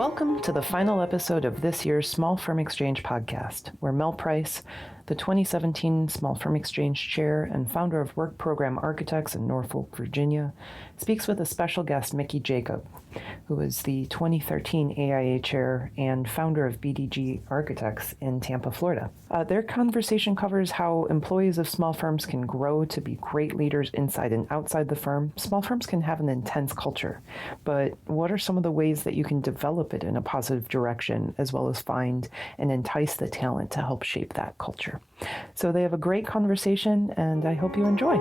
Welcome to the final episode of this year's Small Firm Exchange podcast, where Mel Price, the 2017 Small Firm Exchange Chair and founder of Work Program Architects in Norfolk, Virginia, speaks with a special guest, Mickey Jacob, who is the 2013 AIA Chair and founder of BDG Architects in Tampa, Florida. Their conversation covers how employees of small firms can grow to be great leaders inside and outside the firm. Small firms can have an intense culture, but what are some of the ways that you can develop it in a positive direction, as well as find and entice the talent to help shape that culture? So they have a great conversation, and I hope you enjoy.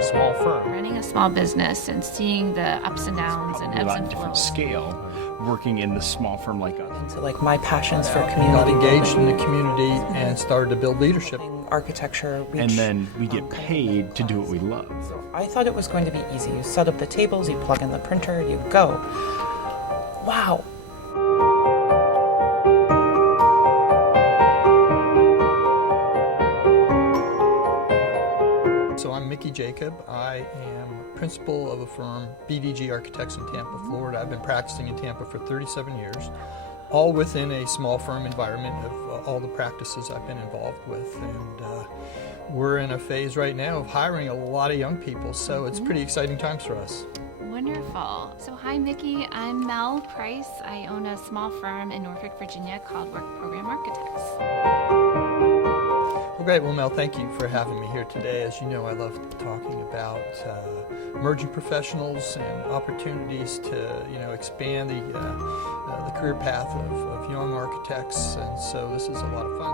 Small firm. Running a small business and seeing the ups and downs and ebbs and Different flows. scale, working in the small firm like us. So like my passions for Got community engaged in building, the community and started to build leadership. architecture, reach, And then we get paid to do what we love. So I thought it was going to be easy. You set up the tables, you plug in the printer, you go. Wow. So I'm Mickey Jacob. I am principal of a firm, BDG Architects in Tampa, Florida. I've been practicing in Tampa for 37 years, all within a small firm environment of all the practices I've been involved with. And we're in a phase right now of hiring a lot of young people, so it's pretty exciting times for us. Wonderful. So hi, Mickey. I'm Mel Price. I own a small firm in Norfolk, Virginia called Work Program Architects. Well, great. Well, Mel, thank you for having me here today. As you know, I love talking about emerging professionals and opportunities to, expand the career path of young architects. And so this is a lot of fun.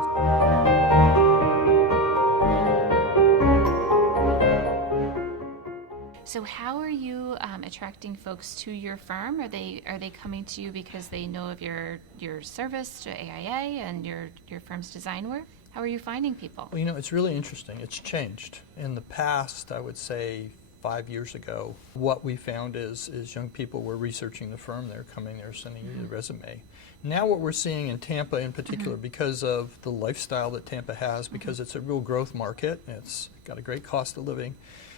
So how are you attracting folks to your firm? Are they coming to you because they know of your service to AIA and your firm's design work? How are you finding people? Well, it's really interesting. It's changed. In the past, I would say 5 years ago, what we found is young people were researching the firm. They're coming, they're sending you the resume. Now what we're seeing in Tampa in particular, because of the lifestyle that Tampa has, because it's a real growth market, it's got a great cost of living,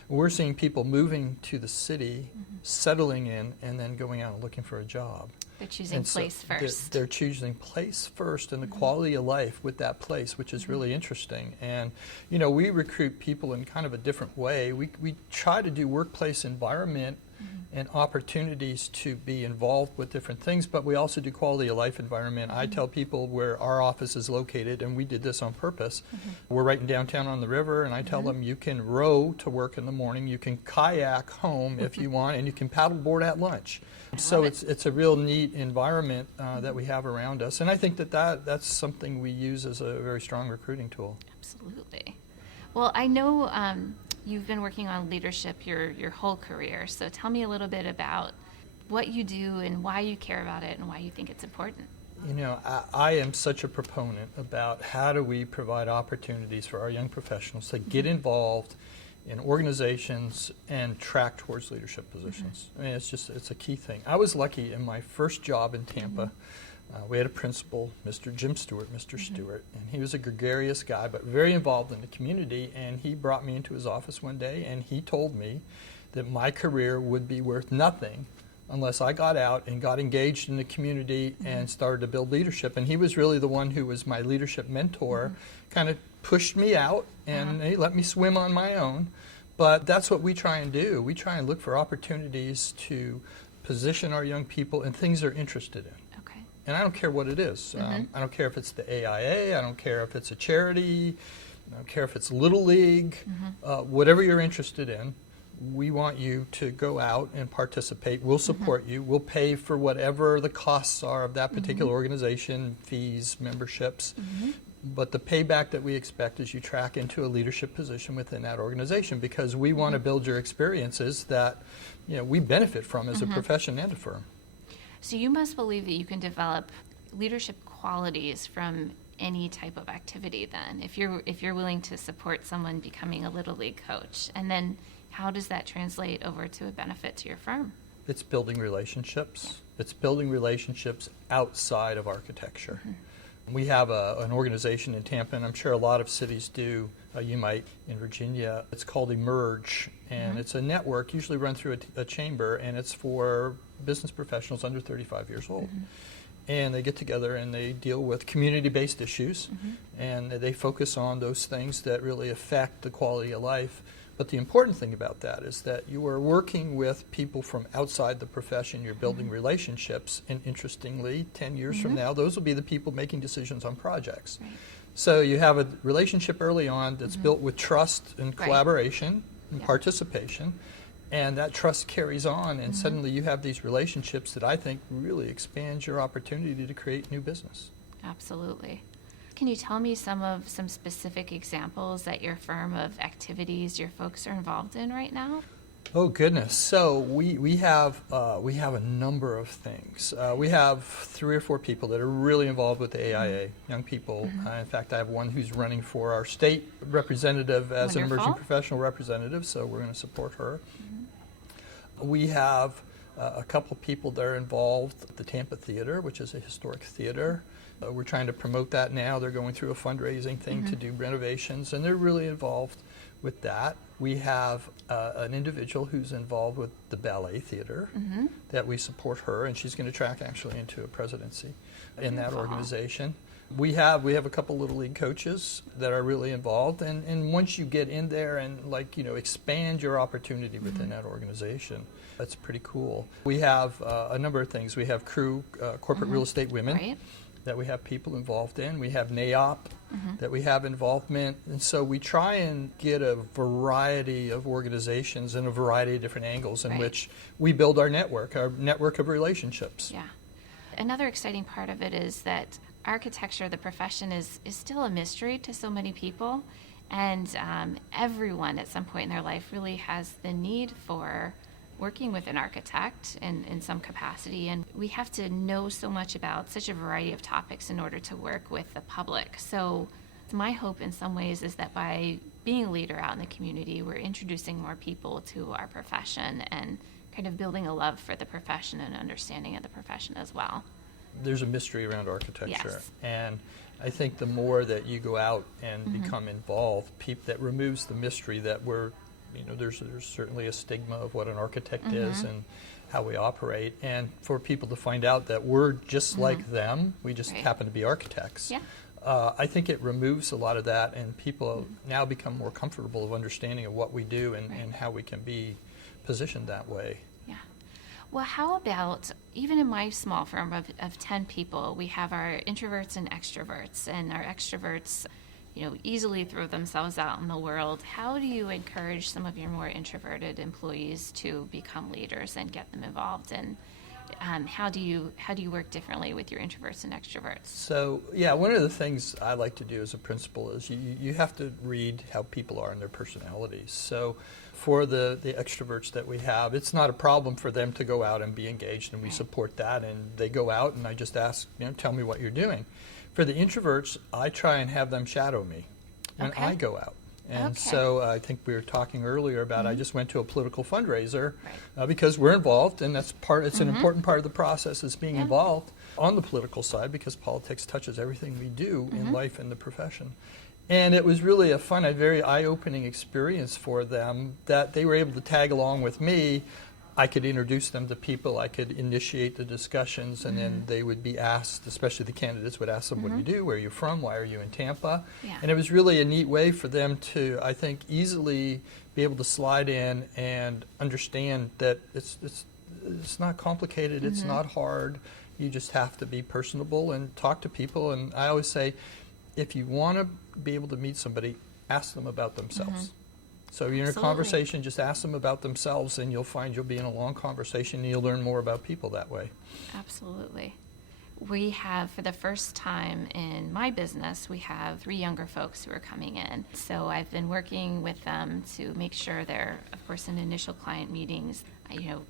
we're seeing people moving to the city, settling in, and then going out and looking for a job. They're choosing place first. They're choosing place first and the quality of life with that place, which is really interesting. And, we recruit people in kind of a different way. We try to do workplace environment and opportunities to be involved with different things, but we also do quality of life environment. I tell people where our office is located, and we did this on purpose. We're right in downtown on the river, and I tell them you can row to work in the morning, you can kayak home if you want, and you can paddleboard at lunch. So it's a real neat environment that we have around us, and I think that's something we use as a very strong recruiting tool. Absolutely. Well, I know you've been working on leadership your whole career, so tell me a little bit about what you do and why you care about it and why you think it's important. I am such a proponent about how do we provide opportunities for our young professionals to get involved in organizations and track towards leadership positions. I mean, it's a key thing. I was lucky in my first job in Tampa. We had a principal, Mr. Jim Stewart, Mr. Stewart, and he was a gregarious guy, but very involved in the community, and he brought me into his office one day, and he told me that my career would be worth nothing unless I got out and got engaged in the community and started to build leadership. And he was really the one who was my leadership mentor, kind of pushed me out and he let me swim on my own. But that's what we try and do. We try and look for opportunities to position our young people in things they're interested in. Okay. And I don't care what it is. I don't care if it's the AIA, I don't care if it's a charity, I don't care if it's Little League, whatever you're interested in. We want you to go out and participate. We'll support you. We'll pay for whatever the costs are of that particular organization, fees, memberships. But the payback that we expect is you track into a leadership position within that organization, because we want to build your experiences that we benefit from as a profession and a firm. So you must believe that you can develop leadership qualities from any type of activity then, if you're willing to support someone becoming a Little League coach. And then how does that translate over to a benefit to your firm? It's building relationships. It's building relationships outside of architecture. We have an organization in Tampa, and I'm sure a lot of cities do, You might, in Virginia, it's called Emerge, and it's a network usually run through a chamber, and it's for business professionals under 35 years old. And they get together and they deal with community-based issues, and they focus on those things that really affect the quality of life. But the important thing about that is that you are working with people from outside the profession. You're building relationships, and interestingly, 10 years from now, those will be the people making decisions on projects. Right. So you have a relationship early on that's built with trust and Right. collaboration and participation, and that trust carries on, and suddenly you have these relationships that I think really expand your opportunity to create new business. Absolutely. Can you tell me some specific examples at your firm of activities your folks are involved in right now? Oh goodness! So we have a number of things. We have 3 or 4 people that are really involved with the AIA, young people. In fact, I have one who's running for our state representative as an emerging Wonderful. professional representative, so we're going to support her. We have a couple people that are involved with the Tampa Theater, which is a historic theater. We're trying to promote that now. They're going through a fundraising thing to do renovations, and they're really involved with that. We have an individual who's involved with the ballet theater that we support her, and she's going to track actually into a presidency in that Wonderful. organization. We have a couple Little League coaches that are really involved, and once you get in there and expand your opportunity within that organization, that's pretty cool. We have a number of things. We have Crew Corporate Real Estate Women Right. that we have people involved in. We have NAOP that we have involvement, and so we try and get a variety of organizations and a variety of different angles in Right. which we build our network of relationships. Yeah. Another exciting part of it is that architecture, the profession, is still a mystery to so many people. And everyone at some point in their life really has the need for working with an architect in some capacity. And we have to know so much about such a variety of topics in order to work with the public. So my hope in some ways is that by being a leader out in the community, we're introducing more people to our profession and kind of building a love for the profession and understanding of the profession as well. There's a mystery around architecture, Yes. and I think the more that you go out and become involved, that removes the mystery that there's certainly a stigma of what an architect is and how we operate, and for people to find out that we're just like them, we just Right. happen to be architects. Yeah. I think it removes a lot of that, and people now become more comfortable of understanding of what we do and how we can be positioned that way. Yeah. Well, how about, even in my small firm of 10 people, we have our introverts and extroverts, and our extroverts, easily throw themselves out in the world. How do you encourage some of your more introverted employees to become leaders and get them involved? And how do you work differently with your introverts and extroverts? So, yeah, one of the things I like to do as a principal is you have to read how people are and their personalities. So for the extroverts that we have, it's not a problem for them to go out and be engaged, and we support that, and they go out, and I just ask, tell me what you're doing. For the introverts, I try and have them shadow me when Okay. I go out. And Okay. so I think we were talking earlier about I just went to a political fundraiser Right. because we're involved, and it's an important part of the process is being Yeah. involved on the political side, because politics touches everything we do in life and the profession. And it was really a very eye-opening experience for them that they were able to tag along with me. I could introduce them to people, I could initiate the discussions, and then they would be asked, especially the candidates would ask them, what do you do, where are you from, why are you in Tampa? Yeah. And it was really a neat way for them to, I think, easily be able to slide in and understand that it's not complicated, it's not hard, you just have to be personable and talk to people. And I always say, if you want to be able to meet somebody, ask them about themselves. So you're in a Absolutely. conversation, just ask them about themselves, and you'll find you'll be in a long conversation, and you'll learn more about people that way. Absolutely. We have, for the first time in my business, we have 3 younger folks who are coming in. So I've been working with them to make sure they're, of course, in initial client meetings,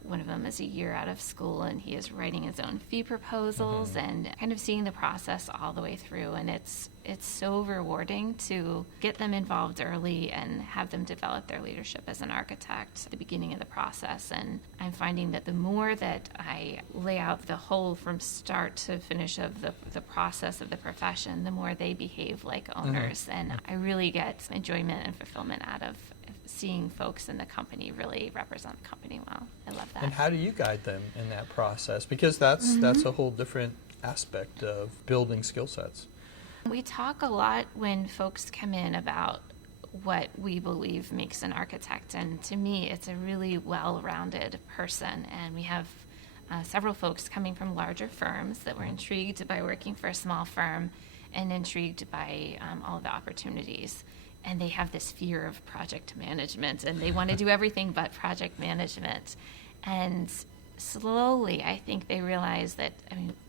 One of them is a year out of school, and he is writing his own fee proposals and kind of seeing the process all the way through. And it's so rewarding to get them involved early and have them develop their leadership as an architect at the beginning of the process. And I'm finding that the more that I lay out the whole from start to finish of the process of the profession, the more they behave like owners. And I really get enjoyment and fulfillment out of seeing folks in the company really represent the company well. I love that. And how do you guide them in that process? Because that's a whole different aspect of building skill sets. We talk a lot when folks come in about what we believe makes an architect, and to me it's a really well-rounded person. And we have several folks coming from larger firms that were intrigued by working for a small firm and intrigued by all the opportunities. And they have this fear of project management, and they want to do everything but project management. And slowly, I think they realize that,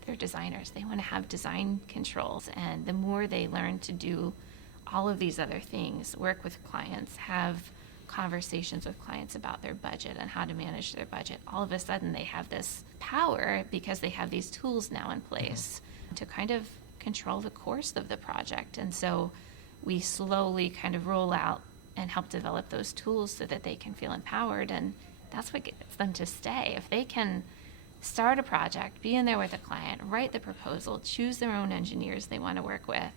they're designers. They want to have design controls. And the more they learn to do all of these other things, work with clients, have conversations with clients about their budget and how to manage their budget, all of a sudden they have this power because they have these tools now in place to kind of control the course of the project. And so we slowly kind of roll out and help develop those tools so that they can feel empowered, and that's what gets them to stay. If they can start a project, be in there with a client, write the proposal, choose their own engineers they want to work with,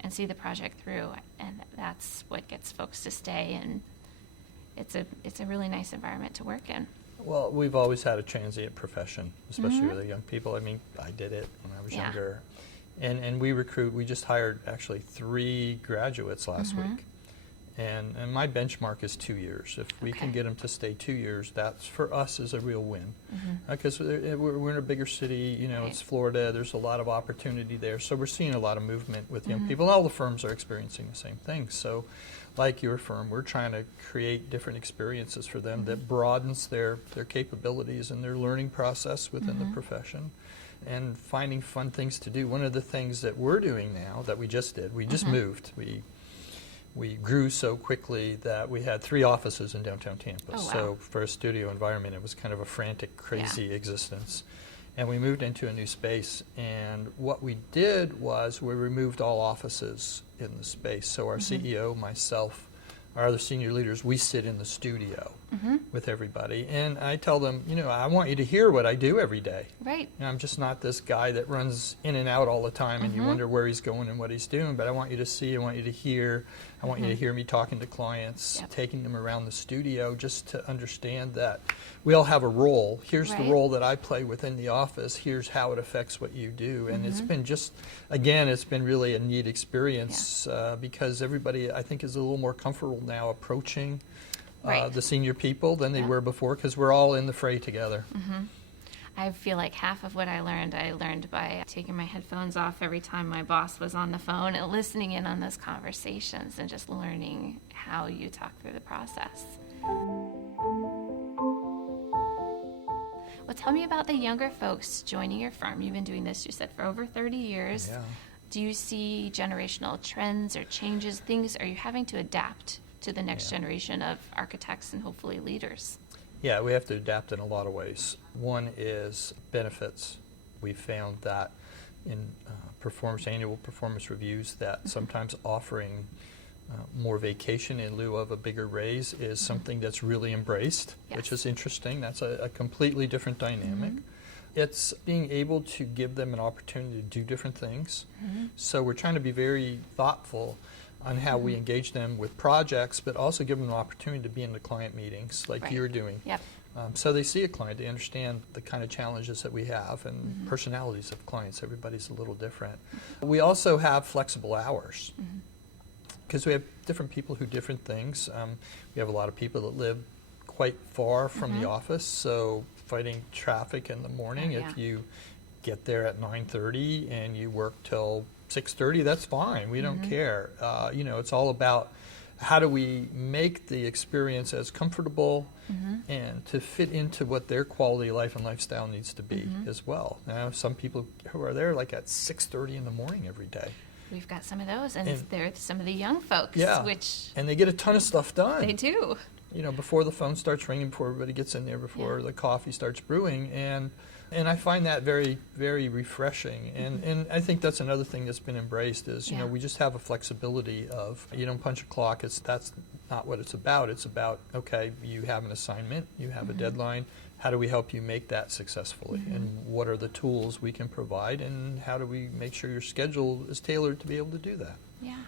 and see the project through, and that's what gets folks to stay, and it's a really nice environment to work in. Well, we've always had a transient profession, especially with the young people. I did it when I was younger. And we just hired actually 3 graduates last week. And my benchmark is 2 years. If we can get them to stay 2 years, that's for us is a real win. Because we're in a bigger city, it's Florida, there's a lot of opportunity there. So we're seeing a lot of movement with young people. All the firms are experiencing the same thing. So like your firm, we're trying to create different experiences for them that broadens their capabilities and their learning process within the profession. And finding fun things to do. One of the things that we're doing now that we just did, we just moved. We grew so quickly that we had 3 offices in downtown Tampa. Oh, wow. So for a studio environment, it was kind of a frantic, crazy existence. And we moved into a new space. And what we did was we removed all offices in the space. So our CEO, myself, our other senior leaders, we sit in the studio with everybody. And I tell them, I want you to hear what I do every day. Right. I'm just not this guy that runs in and out all the time and you wonder where he's going and what he's doing, but I want you to see, I want you to hear, I want you to hear me talking to clients, taking them around the studio just to understand that we all have a role. Here's the role that I play within the office. Here's how it affects what you do. And it's been it's been really a neat experience because everybody, I think, is a little more comfortable now approaching the senior people than they were before because we're all in the fray together. I feel like half of what I learned by taking my headphones off every time my boss was on the phone and listening in on those conversations and just learning how you talk through the process. Well, tell me about the younger folks joining your firm. You've been doing this, you said, for over 30 years. Yeah. Do you see generational trends or changes, things? Are you having to adapt to the next generation of architects and hopefully leaders? Yeah, we have to adapt in a lot of ways. One is benefits. We found that in annual performance reviews that sometimes offering more vacation in lieu of a bigger raise is something that's really embraced, which is interesting. That's a completely different dynamic. It's being able to give them an opportunity to do different things. So we're trying to be very thoughtful on how we engage them with projects, but also give them an opportunity to be in the client meetings like you're doing. So they see a client, they understand the kind of challenges that we have and personalities of clients. Everybody's a little different. We also have flexible hours because we have different people who do different things. We have a lot of people that live quite far from the office, so fighting traffic in the morning, if you get there at 9:30 and you work till 6:30, that's fine. We don't care. It's all about how do we make the experience as comfortable and to fit into what their quality of life and lifestyle needs to be as well. Now, some people who are there like at 6:30 in the morning every day. We've got some of those, and they're some of the young folks, which and they get a ton of stuff done. They do. before the phone starts ringing, before everybody gets in there, before the coffee starts brewing. And I find that very, very refreshing. And I think that's another thing that's been embraced is, we just have a flexibility of, you don't punch a clock. That's not what it's about. It's about, okay, you have an assignment, you have a deadline. How do we help you make that successfully? And what are the tools we can provide? And how do we make sure your schedule is tailored to be able to do that? Yeah.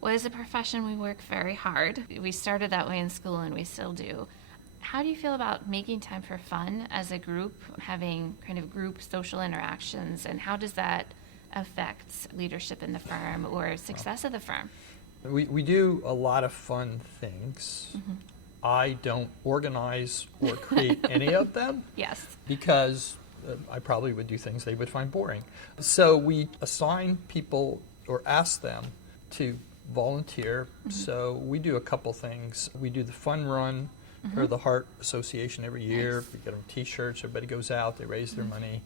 Well, as a profession, we work very hard. We started that way in school, and we still do. How do you feel about making time for fun as a group, having kind of group social interactions, and how does that affect leadership in the firm or success of the firm? We do a lot of fun things. I don't organize or create any of them. Yes. Because I probably would do things they would find boring. So we assign people or ask them to volunteer. So we do a couple things. We do the fun run for the Heart Association every year. We get them T-shirts. Everybody goes out. They raise their money.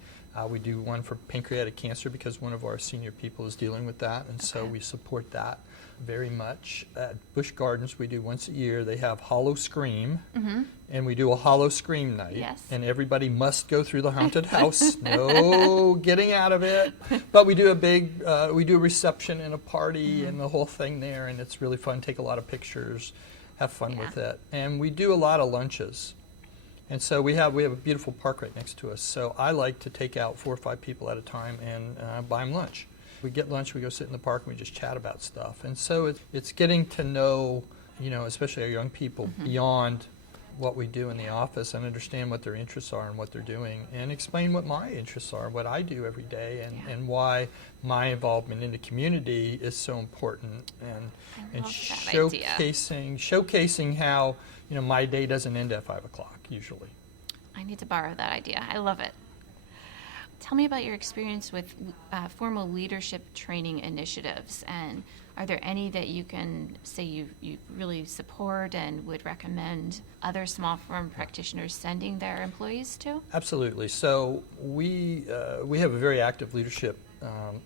We do one for pancreatic cancer because one of our senior people is dealing with that, and so we support that very much. At Busch Gardens, we do once a year. They have Hollow Scream, and we do a Hollow Scream night. Yes. And everybody must go through the haunted house. No getting out of it. But we do we do a reception and a party and the whole thing there, and it's really fun. Take a lot of pictures, have fun with it. And we do a lot of lunches. And so we have a beautiful park right next to us. So I like to take out 4 or 5 people at a time and buy them lunch. We get lunch, we go sit in the park, and we just chat about stuff. And so it's getting to know, especially our young people, beyond what we do in the office and understand what their interests are and what they're doing, and explain what my interests are, what I do every day, and why my involvement in the community is so important, and showcasing how my day doesn't end at 5 o'clock usually. I need to borrow that idea. I love it. Tell me about your experience with formal leadership training initiatives, and are there any that you can say you really support and would recommend other small firm practitioners sending their employees to? Absolutely. So we have a very active leadership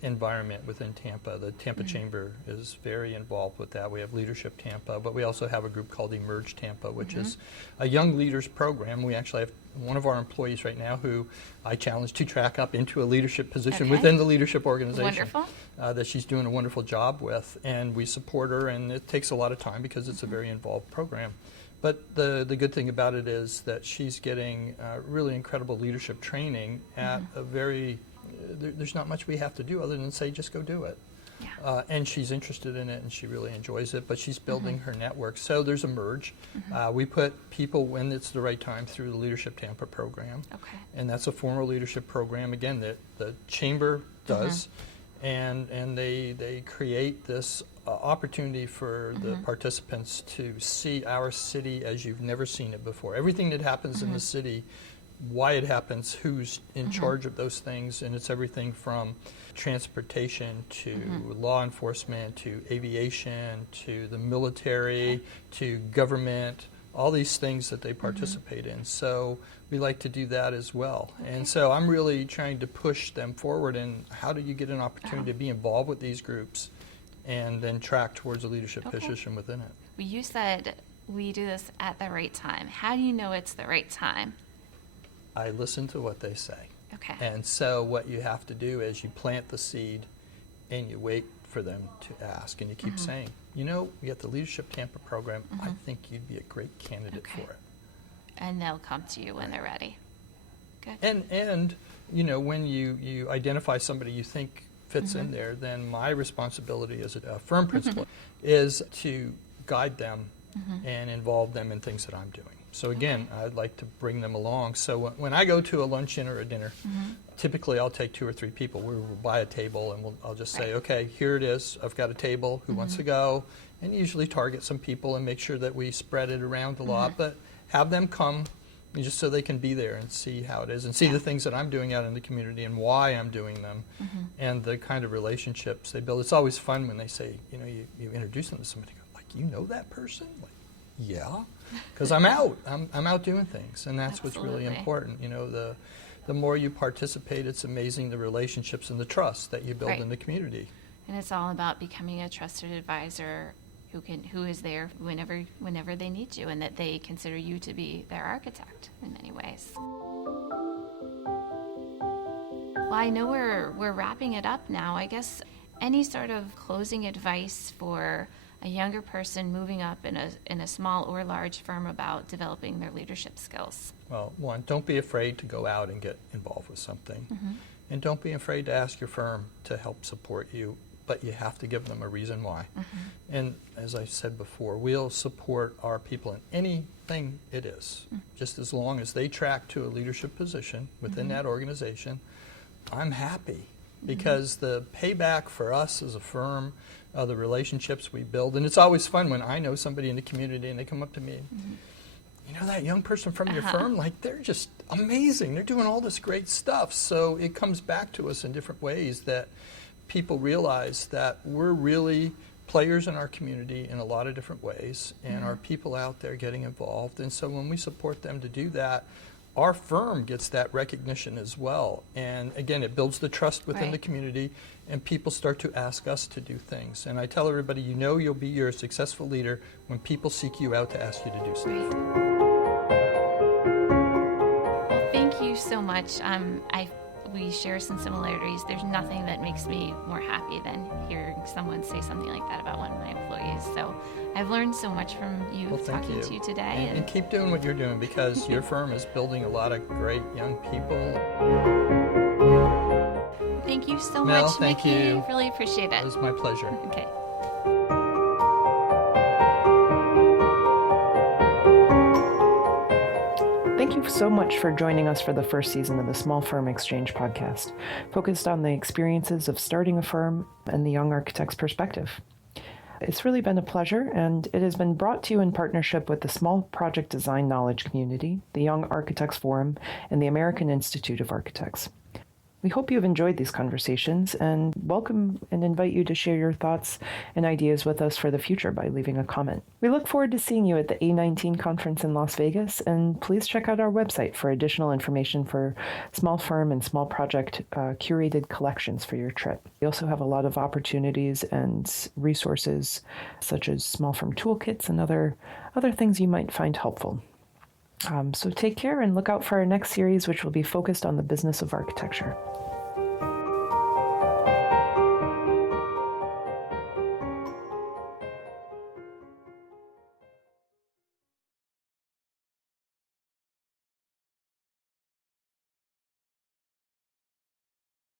environment within Tampa. The Tampa Chamber is very involved with that. We have Leadership Tampa, but we also have a group called Emerge Tampa, which is a young leaders program. We actually have one of our employees right now who I challenged to track up into a leadership position within the leadership organization. Wonderful. That she's doing a wonderful job with, and we support her, and it takes a lot of time because it's a very involved program. But the good thing about it is that she's getting really incredible leadership training at a very there's not much we have to do other than say, just go do it. Yeah. And she's interested in it, and she really enjoys it, but she's building her network. So there's a merge. We put people, when it's the right time, through the Leadership Tampa program. Okay. And that's a formal leadership program, again, that the chamber does. And they create this opportunity for the participants to see our city as you've never seen it before. Everything that happens in the city, why it happens, who's in charge of those things, and it's everything from transportation to law enforcement to aviation to the military to government, all these things that they participate in. So we like to do that as well. And so I'm really trying to push them forward, and how do you get an opportunity to be involved with these groups and then track towards a leadership position within it. Well, you said we do this at the right time. How do you know it's the right time? I listen to what they say. Okay. And so what you have to do is you plant the seed and you wait for them to ask, and you keep saying, we got the Leadership Tampa program. I think you'd be a great candidate for it. And they'll come to you when they're ready. Good. And when you identify somebody you think fits in there, then my responsibility as a firm principal is to guide them and involve them in things that I'm doing. So again, I'd like to bring them along. So when I go to a luncheon or a dinner, typically I'll take 2 or 3 people. We'll buy a table, and I'll just say, okay, here it is. I've got a table. Who wants to go? And usually target some people and make sure that we spread it around a lot. But have them come just so they can be there and see how it is and see the things that I'm doing out in the community and why I'm doing them and the kind of relationships they build. It's always fun when they say, you introduce them to somebody, like, you know that person? Like, yeah, because I'm out. I'm out doing things, and that's what's really important. The more you participate, it's amazing the relationships and the trust that you build in the community. And it's all about becoming a trusted advisor who is there whenever they need you, and that they consider you to be their architect in many ways. Well, I know we're wrapping it up now. I guess any sort of closing advice for a younger person moving up in a small or large firm about developing their leadership skills? Well, one, don't be afraid to go out and get involved with something. And don't be afraid to ask your firm to help support you, but you have to give them a reason why. And as I said before, we'll support our people in anything it is, just as long as they track to a leadership position within that organization. I'm happy, because the payback for us as a firm, the relationships we build, and it's always fun when I know somebody in the community and they come up to me, you know that young person from your firm, like they're just amazing, they're doing all this great stuff. So it comes back to us in different ways that people realize that we're really players in our community in a lot of different ways, and our people out there getting involved. And so when we support them to do that, our firm gets that recognition as well. And again, it builds the trust within the community, and people start to ask us to do things. And I tell everybody, you know you'll be your successful leader when people seek you out to ask you to do stuff. Well, thank you so much. We share some similarities. There's nothing that makes me more happy than hearing someone say something like that about one of my employees. So I've learned so much from you, talking to you today. And keep doing what you're doing, because your firm is building a lot of great young people. Thank you so Mel, much, thank Mickey. you. Really appreciate it. It was my pleasure. Okay. Thank you so much for joining us for the first season of the Small Firm Exchange podcast, focused on the experiences of starting a firm and the young architect's perspective. It's really been a pleasure, and it has been brought to you in partnership with the Small Project Design Knowledge Community, the Young Architects Forum, and the American Institute of Architects. We hope you've enjoyed these conversations, and welcome and invite you to share your thoughts and ideas with us for the future by leaving a comment. We look forward to seeing you at the A19 conference in Las Vegas, and please check out our website for additional information for small firm and small project curated collections for your trip. We also have a lot of opportunities and resources such as small firm toolkits and other things you might find helpful. So take care and look out for our next series, which will be focused on the business of architecture.